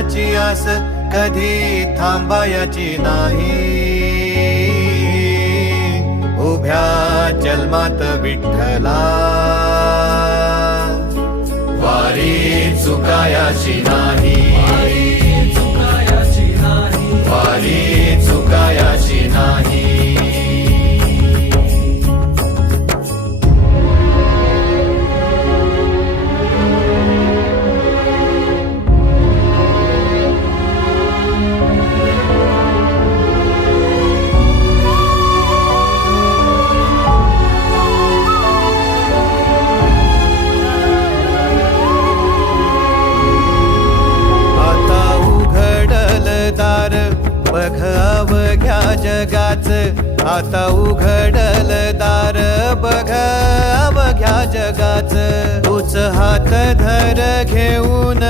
देवाची आस कधी थांबायची नाही. उभ्या जन्मात विठ्ठला वारी चुकायाची नाही. वारी चुकायाची नाही. बघ अवघ्या जगाच, आता उघडल दार बघ अवघ्या जगाच. तूच हात धर घेऊन